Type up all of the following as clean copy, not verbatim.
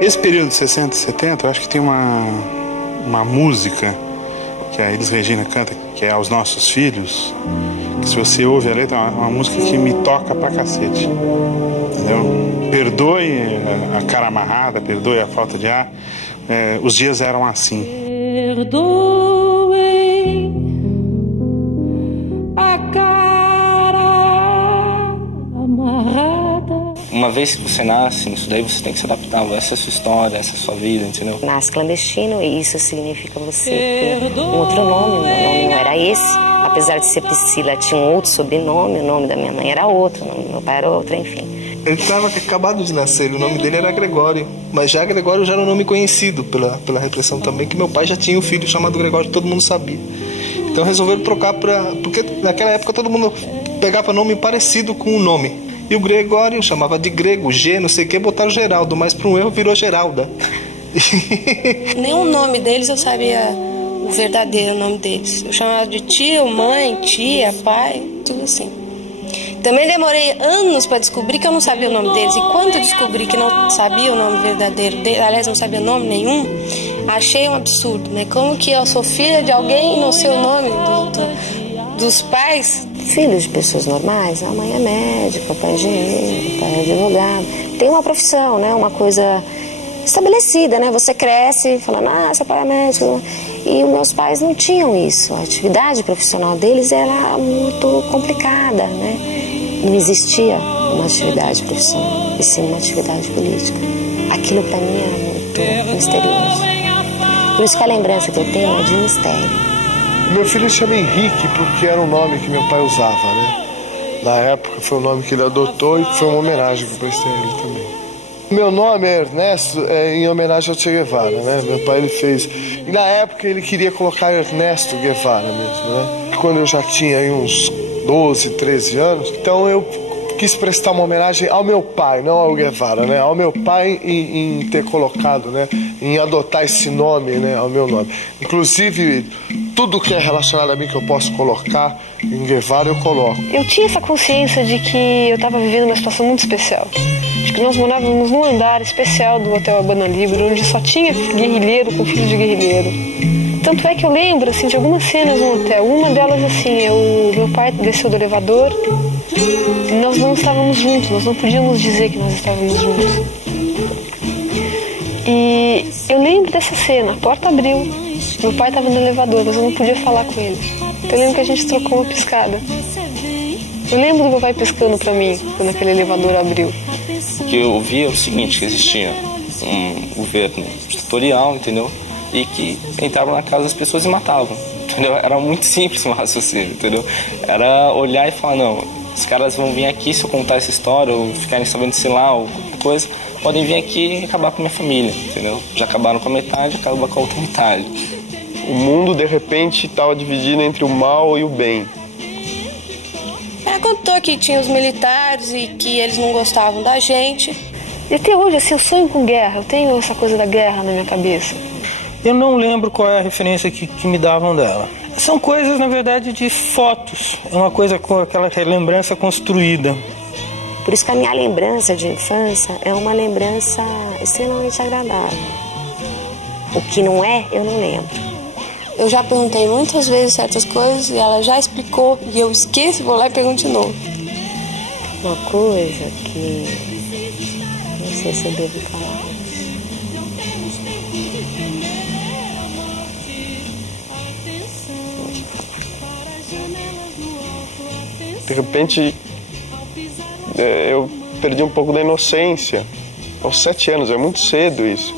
Esse período de 60 e 70, eu acho que tem uma música que a Elis Regina canta, que é Aos Nossos Filhos, que se você ouve a letra, é uma música que me toca pra cacete. Entendeu? Perdoe a cara amarrada, perdoe a falta de ar, os dias eram assim. Perdoe a cara amarrada. Uma vez que você nasce, isso daí você tem que se adaptar. Essa é a sua história, essa é a sua vida, entendeu? Nasce clandestino e isso significa você ter um outro nome. O meu nome não era esse. Apesar de ser Priscila, tinha um outro sobrenome. O nome da minha mãe era outro, o nome do meu pai era outro, enfim. Ele estava acabado de nascer, o nome dele era Gregório. Mas já Gregório já era um nome conhecido pela repressão também, que meu pai já tinha um filho chamado Gregório, todo mundo sabia. Então resolveram trocar porque naquela época todo mundo pegava nome parecido com o nome. E o Gregório chamava de Grego, G, não sei o que, botaram Geraldo, mas por um erro virou Geralda. Nenhum nome deles eu sabia o verdadeiro nome deles. Eu chamava de tio, mãe, tia, pai, tudo assim. Também demorei anos para descobrir que eu não sabia o nome deles. E quando eu descobri que não sabia o nome verdadeiro deles, aliás, não sabia nome nenhum, achei um absurdo, né? Como que eu sou filha de alguém e não sei o nome dos pais? Filhos de pessoas normais, a mãe é médica, o pai é engenheiro, o pai é advogado. Tem uma profissão, né? Uma coisa estabelecida, né? Você cresce falando, seu pai é médico. E os meus pais não tinham isso. A atividade profissional deles era muito complicada, né? Não existia uma atividade profissional, e sim uma atividade política. Aquilo para mim era muito misterioso. Por isso que a lembrança que eu tenho é de mistério. Meu filho se chama Henrique porque era um nome que meu pai usava, né? Na época foi o nome que ele adotou e foi uma homenagem que eu prestei a ele também. Meu nome é Ernesto, em homenagem ao Che Guevara, né? Meu pai ele fez. E na época ele queria colocar Ernesto Guevara mesmo, né? Quando eu já tinha aí uns 12, 13 anos, então eu quis prestar uma homenagem ao meu pai, não ao Guevara, né? Ao meu pai em ter colocado, né? Em adotar esse nome, né? Ao meu nome. Inclusive, tudo que é relacionado a mim que eu posso colocar em Guevara, eu coloco. Eu tinha essa consciência de que eu estava vivendo uma situação muito especial. De que nós morávamos num andar especial do Hotel Habana Libre, onde só tinha guerrilheiro com filho de guerrilheiro. Tanto é que eu lembro, assim, de algumas cenas no hotel. Uma delas, assim, meu pai desceu do elevador e nós não estávamos juntos, nós não podíamos dizer que nós estávamos juntos. E eu lembro dessa cena, a porta abriu, meu pai estava no elevador, mas eu não podia falar com ele. Eu lembro que a gente trocou uma piscada. Eu lembro do meu pai piscando pra mim quando aquele elevador abriu. O que eu via é o seguinte, que existia um governo ditatorial, entendeu? E que entravam na casa das pessoas e matavam, entendeu? Era muito simples o meu raciocínio, entendeu? Era olhar e falar, não, os caras vão vir aqui se eu contar essa história, ou ficarem sabendo, sei lá, ou qualquer coisa, podem vir aqui e acabar com a minha família, entendeu? Já acabaram com a metade, acabam com a outra metade. O mundo, de repente, estava dividido entre o mal e o bem. Ela contou que tinha os militares e que eles não gostavam da gente. E até hoje, assim, eu sonho com guerra, eu tenho essa coisa da guerra na minha cabeça. Eu não lembro qual é a referência que me davam dela. São coisas, na verdade, de fotos. É uma coisa com aquela lembrança construída. Por isso que a minha lembrança de infância é uma lembrança extremamente agradável. O que não é, eu não lembro. Eu já perguntei muitas vezes certas coisas e ela já explicou e eu esqueço, vou lá e pergunto de novo. Uma coisa que não sei se eu devo falar. De repente, eu perdi um pouco da inocência. Aos 7 anos, é muito cedo isso.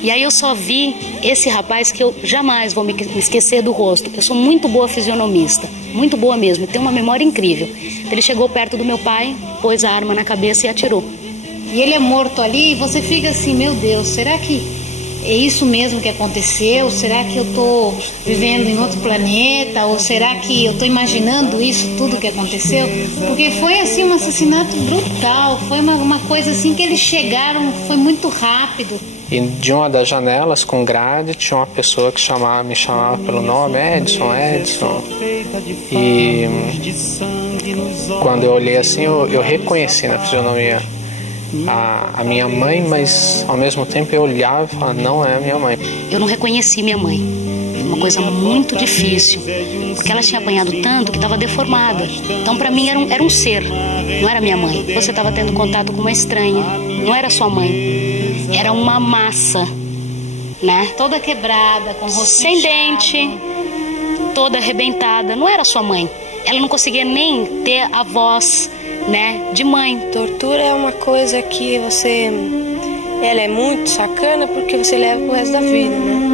E aí eu só vi esse rapaz que eu jamais vou me esquecer do rosto. Eu sou muito boa fisionomista, muito boa mesmo, tenho uma memória incrível. Ele chegou perto do meu pai, pôs a arma na cabeça e atirou. E ele é morto ali e você fica assim, meu Deus, será que é isso mesmo que aconteceu? Será que eu estou vivendo em outro planeta? Ou será que eu estou imaginando isso tudo que aconteceu? Porque foi assim um assassinato brutal, foi uma coisa assim que eles chegaram, foi muito rápido. E de uma das janelas com grade tinha uma pessoa que me chamava pelo nome, Edson. E quando eu olhei assim, eu reconheci na fisionomia a minha mãe, mas ao mesmo tempo eu olhava e falava, não é a minha mãe. Eu não reconheci minha mãe. Uma coisa muito difícil, porque ela tinha apanhado tanto que estava deformada. Então para mim era um ser, não era minha mãe. Você estava tendo contato com uma estranha, não era sua mãe, era uma massa, né? Toda quebrada, com o rosto sem dente, toda arrebentada, não era sua mãe. Ela não conseguia nem ter a voz, né, de mãe. Tortura é uma coisa que ela é muito sacana porque você leva pro resto da vida, né?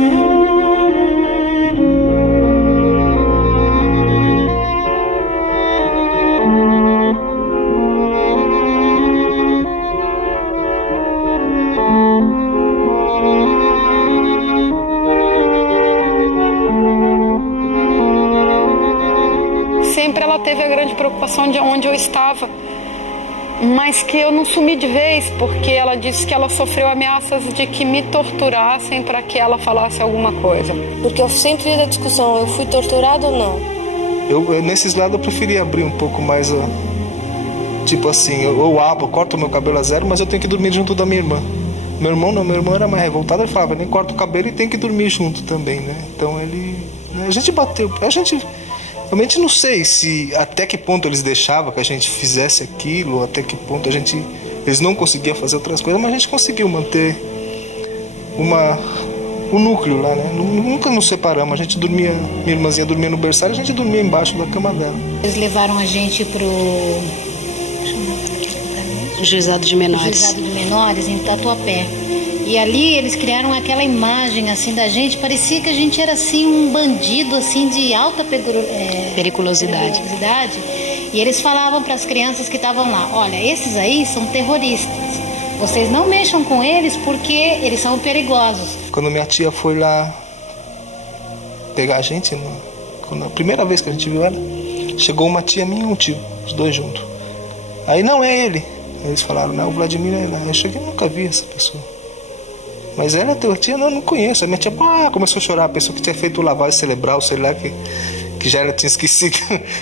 Sempre ela teve a grande preocupação de onde eu estava, mas que eu não sumi de vez, porque ela disse que ela sofreu ameaças de que me torturassem para que ela falasse alguma coisa. Porque eu sempre fiz a discussão, eu fui torturada ou não? Eu nesses lados eu preferia abrir um pouco mais tipo assim, eu corto meu cabelo a zero, mas eu tenho que dormir junto da minha irmã. Meu irmão não, meu irmão era mais revoltado, ele falava, nem corta o cabelo e tem que dormir junto também, né? Então a gente bateu, realmente não sei se até que ponto eles deixavam que a gente fizesse aquilo, até que ponto eles não conseguiam fazer outras coisas, mas a gente conseguiu manter o núcleo lá, né? Nunca nos separamos, a gente dormia, minha irmãzinha dormia no berçário, a gente dormia embaixo da cama dela. Eles levaram a gente pro Juizado de Menores. Juizado de Menores, em Tatuapé. E ali eles criaram aquela imagem assim da gente, parecia que a gente era assim um bandido assim de alta periculosidade. E eles falavam para as crianças que estavam lá, olha, esses aí são terroristas. Vocês não mexam com eles porque eles são perigosos. Quando minha tia foi lá pegar a gente, a primeira vez que a gente viu ela, chegou uma tia minha e um tio, os dois juntos. Aí não é ele. Eles falaram, não, o Vladimir é lá. Eu cheguei e nunca vi essa pessoa. Mas ela é tua tia? Não conheço. A minha tia começou a chorar, pensou que tinha feito lavagem cerebral, sei lá, que já tinha esquecido,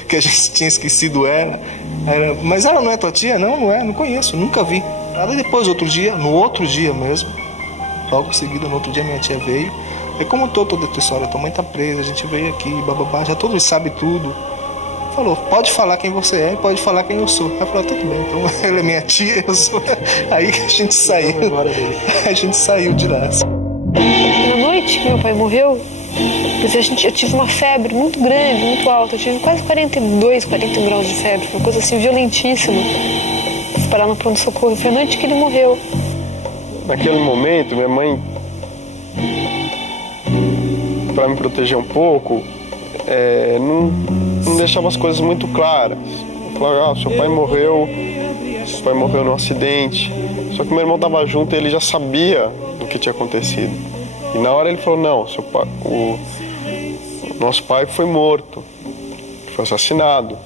que a gente tinha esquecido ela. Mas ela não é tua tia? Não é, não conheço, nunca vi. Aí depois, no outro dia mesmo, logo em seguida, no outro dia minha tia veio. Aí contou toda a tua história, tua mãe tá presa, a gente veio aqui, bababá, já todos sabem tudo. Falou, pode falar quem você é, pode falar quem eu sou. Ela falou, tudo bem, então ela é minha tia, eu sou. Aí a gente saiu. A gente saiu de lá. Na noite que meu pai morreu, eu tive uma febre muito grande, muito alta. Eu tive quase 41 graus de febre, uma coisa assim violentíssima. Fui parar no pronto-socorro, foi a noite que ele morreu. Naquele momento, minha mãe, para me proteger um pouco, não deixava as coisas muito claras. Falava, seu pai morreu num acidente. Só que meu irmão estava junto e ele já sabia do que tinha acontecido. E na hora ele falou, não, o nosso pai foi morto, foi assassinado.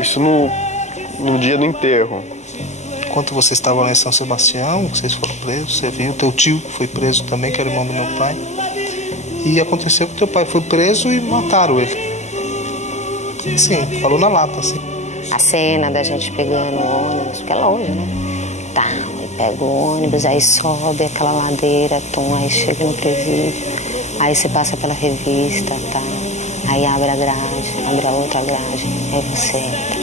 Isso no dia do enterro. Enquanto vocês estavam lá em São Sebastião, vocês foram presos, você viu, teu tio foi preso também, que era irmão do meu pai. E aconteceu que teu pai foi preso e mataram ele. Sim, falou na lata, assim. A cena da gente pegando o ônibus, porque é longe, né? Tá, aí pega o ônibus, aí sobe aquela ladeira, aí chega no presídio, aí você passa pela revista, tá? Aí abre a grade, abre a outra grade, aí você entra.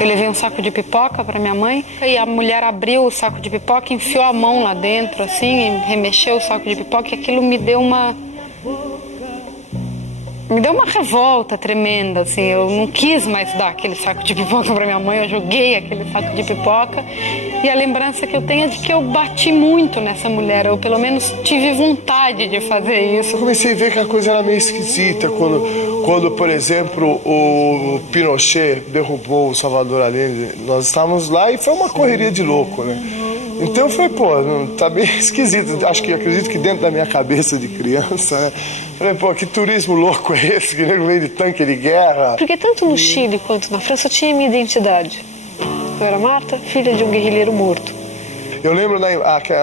Eu levei um saco de pipoca para minha mãe e a mulher abriu o saco de pipoca, enfiou a mão lá dentro, assim, e remexeu o saco de pipoca e aquilo me deu uma revolta tremenda, assim. Eu não quis mais dar aquele saco de pipoca para minha mãe, eu joguei aquele saco de pipoca e a lembrança que eu tenho é de que eu bati muito nessa mulher, eu pelo menos tive vontade de fazer isso. Eu comecei a ver que a coisa era meio esquisita quando, por exemplo, o Pinochet derrubou o Salvador Allende. Nós estávamos lá e foi uma correria de louco, né? Então eu falei, tá bem esquisito. Acredito que dentro da minha cabeça de criança, né? Falei, que turismo louco é esse? Que nego vem de tanque de guerra. Porque tanto no Chile quanto na França eu tinha minha identidade. Eu era Marta, filha de um guerrilheiro morto. Eu lembro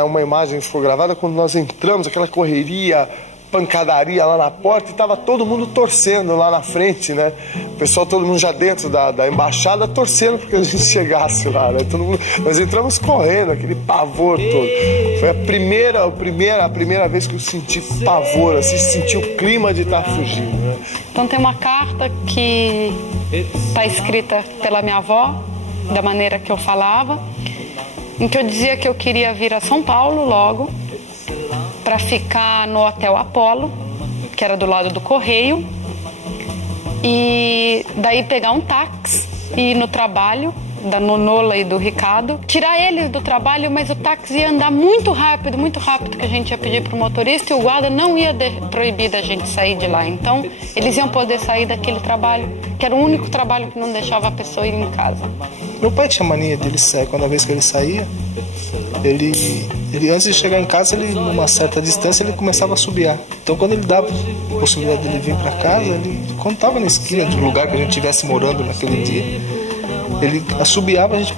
uma imagem que ficou gravada quando nós entramos, aquela correria pancadaria lá na porta e tava todo mundo torcendo lá na frente, né? O pessoal, todo mundo já dentro da embaixada torcendo porque a gente chegasse lá, né? Todo mundo, nós entramos correndo, aquele pavor todo. Foi a primeira vez que eu senti pavor, assim, senti o clima de estar fugindo, né? Então tem uma carta que está escrita pela minha avó, da maneira que eu falava, em que eu dizia que eu queria vir a São Paulo logo, para ficar no Hotel Apolo, que era do lado do Correio, e daí pegar um táxi e ir no trabalho da Nonola e do Ricardo, tirar eles do trabalho, mas o táxi ia andar muito rápido, que a gente ia pedir pro motorista, e o guarda não ia proibir da gente sair de lá. Então eles iam poder sair daquele trabalho, que era o único trabalho que não deixava a pessoa ir em casa. Meu pai tinha mania dele sair. Quando a vez que ele saía, ele antes de chegar em casa, ele, numa certa distância, ele começava a assobiar. Então quando ele dava a possibilidade dele vir para casa, ele contava na esquina de um lugar que a gente estivesse morando naquele dia, ele assobiava, a gente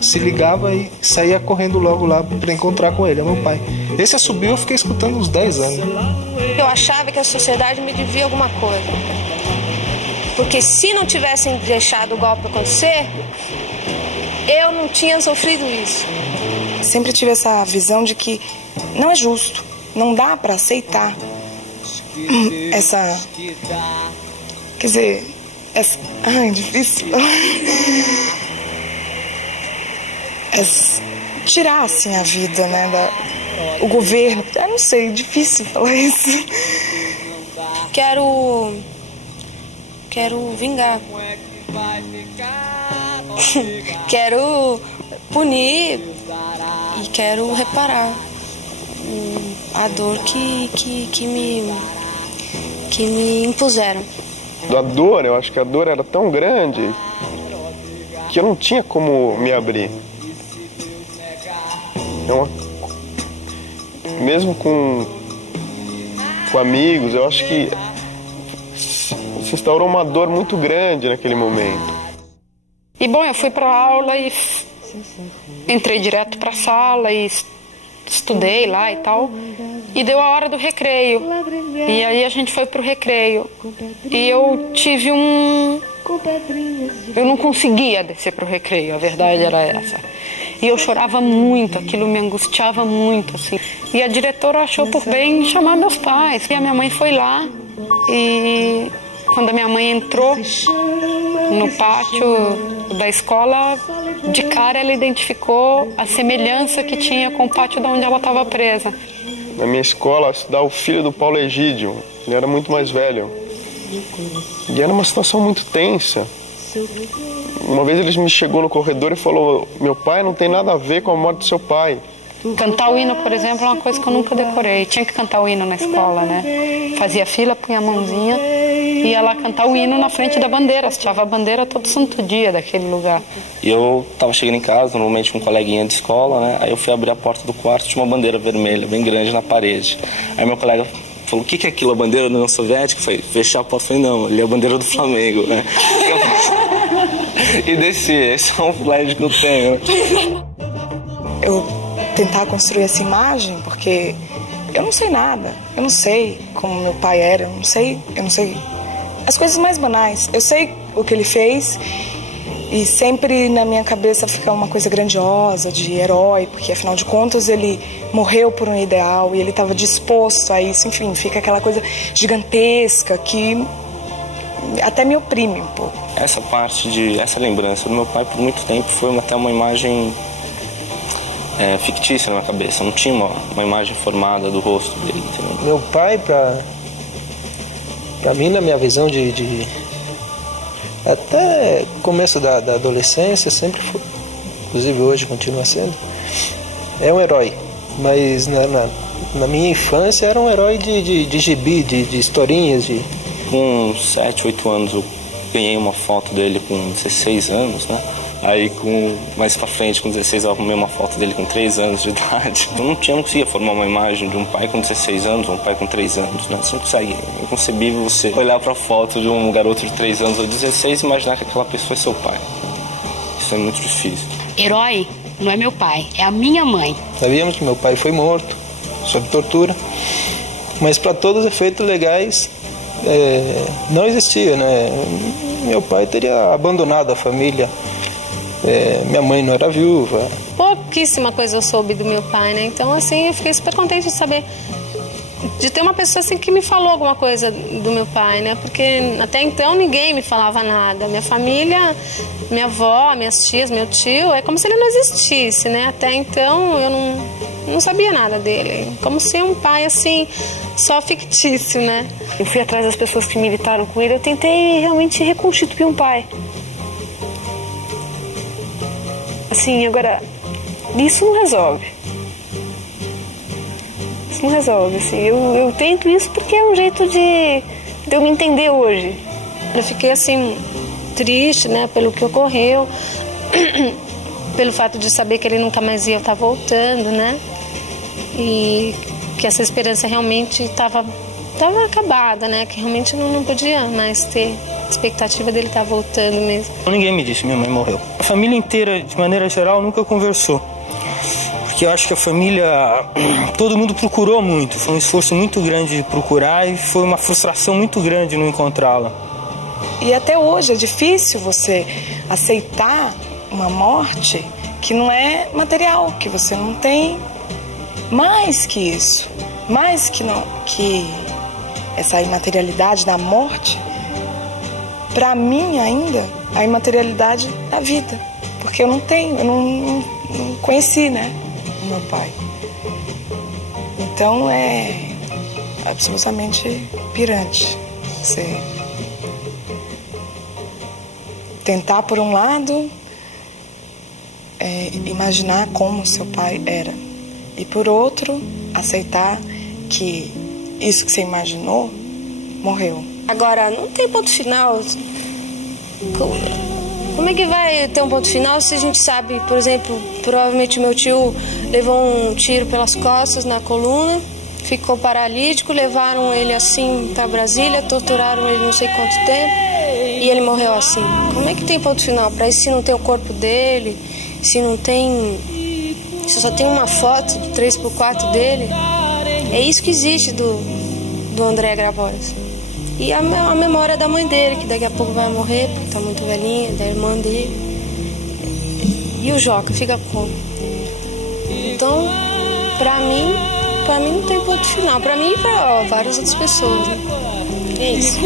se ligava e saía correndo logo lá para encontrar com ele, é meu pai. Esse assobio eu fiquei escutando uns 10 anos. Eu achava que a sociedade me devia alguma coisa, porque se não tivessem deixado o golpe acontecer, eu não tinha sofrido isso. Sempre tive essa visão de que não é justo, não dá para aceitar essa, quer dizer, difícil. Tirar assim a vida, né, o governo. Não sei, difícil falar isso. Quero vingar. Quero punir e quero reparar a dor que me impuseram. Da dor, eu acho que a dor era tão grande que eu não tinha como me abrir. Mesmo com amigos, eu acho que se instaurou uma dor muito grande naquele momento. E bom, eu fui para aula e entrei direto para a sala e estudei lá e tal. E deu a hora do recreio. E aí a gente foi pro recreio. E eu tive eu não conseguia descer pro recreio, a verdade era essa. E eu chorava muito, aquilo me angustiava muito, assim. E a diretora achou por bem chamar meus pais. E a minha mãe foi lá e quando a minha mãe entrou no pátio da escola, de cara ela identificou a semelhança que tinha com o pátio de onde ela estava presa. Na minha escola estudava o filho do Paulo Egídio, ele era muito mais velho. E era uma situação muito tensa. Uma vez ele me chegou no corredor e falou: meu pai não tem nada a ver com a morte do seu pai. Cantar o hino, por exemplo, é uma coisa que eu nunca decorei. Tinha que cantar o hino na escola, né? Fazia fila, punha a mãozinha e ia lá cantar o hino na frente da bandeira. Assistia a bandeira todo santo dia daquele lugar. E eu tava chegando em casa, normalmente com um coleguinha de escola, né? Aí eu fui abrir a porta do quarto, tinha uma bandeira vermelha, bem grande na parede. Aí meu colega falou: o que é aquilo, a bandeira da União Soviética? Eu falei, fechar a porta, eu falei, não, ali é a bandeira do Flamengo, né? E desci, esse é um flash que eu tenho. Eu tentar construir essa imagem, porque eu não sei nada, eu não sei como meu pai era, eu não sei as coisas mais banais. Eu sei o que ele fez e sempre na minha cabeça fica uma coisa grandiosa de herói, porque afinal de contas ele morreu por um ideal e ele estava disposto a isso, enfim, fica aquela coisa gigantesca que até me oprime um pouco. Essa lembrança do meu pai por muito tempo foi até uma imagem fictícia na minha cabeça, não tinha uma imagem formada do rosto dele, entendeu? Meu pai, pra mim, na minha visão de até começo da adolescência, sempre foi, inclusive hoje continua sendo, é um herói, mas na minha infância era um herói de gibi, de historinhas. Com 7, 8 anos eu ganhei uma foto dele com 16 anos, né? Aí mais pra frente, com 16, eu arrumei uma foto dele com 3 anos de idade. Eu não conseguia formar uma imagem de um pai com 16 anos ou um pai com 3 anos, né? Você não consegue. É inconcebível você olhar pra foto de um garoto de 3 anos ou 16 e imaginar que aquela pessoa é seu pai. Isso é muito difícil. Herói não é meu pai, é a minha mãe. Sabíamos que meu pai foi morto, sob tortura, Mas para todos os efeitos legais, não existia, né? Meu pai teria abandonado a família, minha mãe não era viúva. Pouquíssima coisa eu soube do meu pai, né? Então, assim, eu fiquei super contente de saber, de ter uma pessoa assim que me falou alguma coisa do meu pai, né? Porque até então ninguém me falava nada. Minha família, minha avó, minhas tias, meu tio, é como se ele não existisse, né? Até então eu não sabia nada dele. Como se um pai assim, só fictício, né? Eu fui atrás das pessoas que militaram com ele, eu tentei realmente reconstituir um pai. Assim, agora, isso não resolve. Isso não resolve, assim. Eu tento isso porque é um jeito de eu me entender hoje. Eu fiquei, assim, triste, né, pelo que ocorreu, pelo fato de saber que ele nunca mais ia estar voltando, né? E que essa esperança realmente estava acabada, né? Que realmente não podia mais ter expectativa dele estar voltando mesmo. Ninguém me disse, minha mãe morreu. A família inteira, de maneira geral, nunca conversou. Porque eu acho que a família, todo mundo procurou muito. Foi um esforço muito grande de procurar e foi uma frustração muito grande não encontrá-la. E até hoje é difícil você aceitar uma morte que não é material, que você não tem mais que isso. Mais que essa imaterialidade da morte, para mim ainda, a imaterialidade da vida. Porque eu não tenho, eu não conheci, né, o meu pai. Então é absolutamente pirante. Você tentar, por um lado, imaginar como seu pai era. E por outro, aceitar que isso que você imaginou morreu. Agora, não tem ponto final. Como é que vai ter um ponto final se a gente sabe, por exemplo, provavelmente meu tio levou um tiro pelas costas na coluna, ficou paralítico, levaram ele assim para Brasília, torturaram ele não sei quanto tempo e ele morreu assim. Como é que tem ponto final para isso se não tem o corpo dele, se não tem, se só tem uma foto de 3x4 dele? É isso que existe do André Grabois. E a memória da mãe dele, que daqui a pouco vai morrer, porque tá muito velhinha, da irmã dele. E o Joca fica como? Então, pra mim não tem ponto final. Pra mim e pra várias outras pessoas, né? É isso.